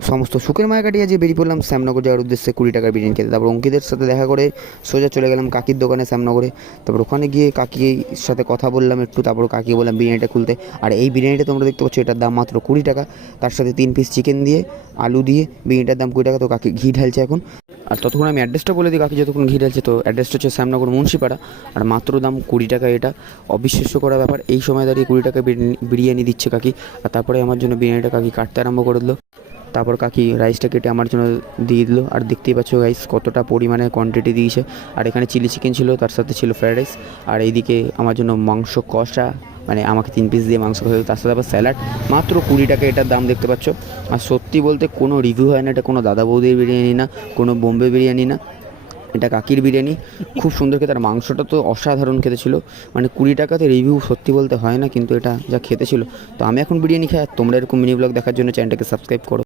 সমস্ত সুখের মায়া কাটিয়ে যে বেরিয়ে পড়লাম শ্যামনগর যাওয়ার উদ্দেশ্যে 20 টাকার বিরিয়ানি খেতে। তারপর অঙ্কিতের সাথে দেখা করে সোজা চলে গেলাম কাকির দোকানে শ্যামনগরে। তারপর ওখানে গিয়ে কাকির সাথে কথা বললাম একটু, তারপর কাকিকে বললাম বিরিয়ানিটা খুলতে। আর এই বিরিয়ানিটা তোমরা দেখতে পাচ্ছ, এটার দাম মাত্র 20 টাকা। তার সাথে 3 পিস চিকেন দিয়ে, আলু দিয়ে বিরিয়ানিটার দাম 20 টাকা। তো কাকি ঘি ঢালছে এখন। আর ততক্ষণ আমি অ্যাড্রেসটা বলে দিই, কাকি যতক্ষণ ঘি ঢালছে। তো অ্যাড্রেসটা হচ্ছে শ্যামনগর মুন্সিপাড়া, আর মাত্র দাম 20 টাকা। এটা অবিশ্বাস্য করা ব্যাপার, এই সময় দাঁড়িয়ে 20 টাকা বিরিয়ানি দিচ্ছে কাকি। আর তারপরে আমার জন্য বিরিয়ানিটা কাকি কাটতে আরম্ভ করে দিল। তারপর কাকি রাইসটা কেটে আমার জন্য দিয়ে দিল। আর দেখতেই পাচ্ছ রাইস কতটা পরিমাণে কোয়ান্টিটি দিয়েছে। আর এখানে চিলি চিকেন ছিল, তার সাথে ছিল ফ্রায়েড রাইস। আর এইদিকে আমার জন্য মাংস কষা, মানে আমাকে 3 পিস দিয়ে মাংস কষা, তার সাথে আবার স্যালাড। মাত্র 20 টাকা এটার দাম দেখতে পাচ্ছ। আর সত্যি বলতে কোনো রিভিউ হয় না, এটা কোনো দাদা বৌদির বিরিয়ানি না, কোনো বোম্বে বিরিয়ানি না, এটা কাকির বিরিয়ানি। খুব সুন্দর খেতে, আর মাংসটা তো অসাধারণ খেতে ছিল। মানে 20 টাকাতে রিভিউ সত্যি বলতে হয় না, কিন্তু এটা যা খেতে ছিল। তো আমি এখন বিরিয়ানি খাই, আর তোমরা এরকম মিনি ব্লগ দেখার জন্য চ্যানেলটাকে সাবস্ক্রাইব করো।